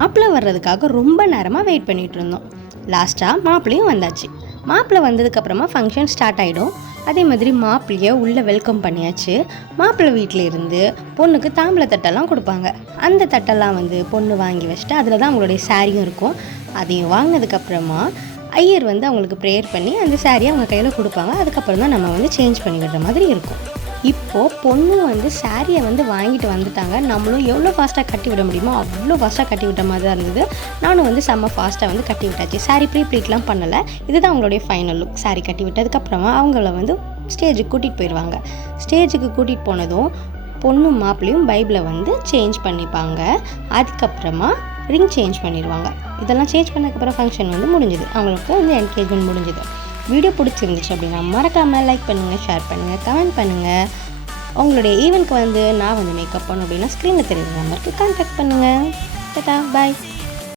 மாப்பிள்ளை வர்றதுக்காக ரொம்ப நேரமாக வெயிட் பண்ணிகிட்டு இருந்தோம். லாஸ்ட்டாக மாப்பிள்ளையும் வந்தாச்சு. மாப்பிள்ளை வந்ததுக்கப்புறமா ஃபங்க்ஷன் ஸ்டார்ட் ஆகிடும். அதே மாதிரி மாப்பிள்ளையை உள்ளே வெல்கம் பண்ணியாச்சு. மாப்பிள்ளை வீட்டில் இருந்து பொண்ணுக்கு தாம்பளை தட்டெல்லாம் கொடுப்பாங்க. அந்த தட்டெல்லாம் பொண்ணு வாங்கி வச்சுட்டு அதில் தான் அவங்களுடைய சாரியும் இருக்கும். அதையும் வாங்கினதுக்கப்புறமா ஐயர் அவங்களுக்கு ப்ரேயர் பண்ணி அந்த சாரியை அவங்க கையில் கொடுப்பாங்க. அதுக்கப்புறம் தான் நம்ம சேஞ்ச் பண்ணி விடுற மாதிரி இருக்கும். இப்போது பொண்ணு சாரியை வாங்கிட்டு வந்துட்டாங்க. நம்மளும் எவ்வளோ ஃபாஸ்ட்டாக கட்டி விட முடியுமோ அவ்வளோ ஃபாஸ்ட்டாக கட்டி விட்ட மாதிரி தான் இருந்தது. நானும் செம்ம ஃபாஸ்ட்டாக கட்டி விட்டாச்சு. சாரி ப்ளீட்லாம் பண்ணலை. இதுதான் அவங்களுடைய ஃபைனல் லுக். சாரி கட்டி விட்டதுக்கப்புறமா அவங்கள ஸ்டேஜுக்கு கூட்டிகிட்டு போயிடுவாங்க. ஸ்டேஜுக்கு கூட்டிகிட்டு போனதும் பொண்ணும் மாப்பிள்ளையும் பைபிளை சேஞ்ச் பண்ணிப்பாங்க. அதுக்கப்புறமா ரிங் சேஞ்ச் பண்ணிடுவாங்க. இதெல்லாம் சேஞ்ச் பண்ணதுக்கப்புறம் ஃபங்க்ஷன் முடிஞ்சுது. அவங்களுக்கு என்கேஜ்மெண்ட் முடிஞ்சுது. வீடியோ பிடிச்சிருந்துச்சு அப்படின்னா மறக்காமல் லைக் பண்ணுங்கள், ஷேர் பண்ணுங்கள், கமெண்ட் பண்ணுங்கள். உங்களுடைய ஈவெண்ட்க்கு நான் மேக்கப் பண்ணணும் அப்படின்னா ஸ்க்ரீனில் தெரியுற நம்பருக்கு கான்டாக்ட் பண்ணுங்கள். டாடா, பாய்.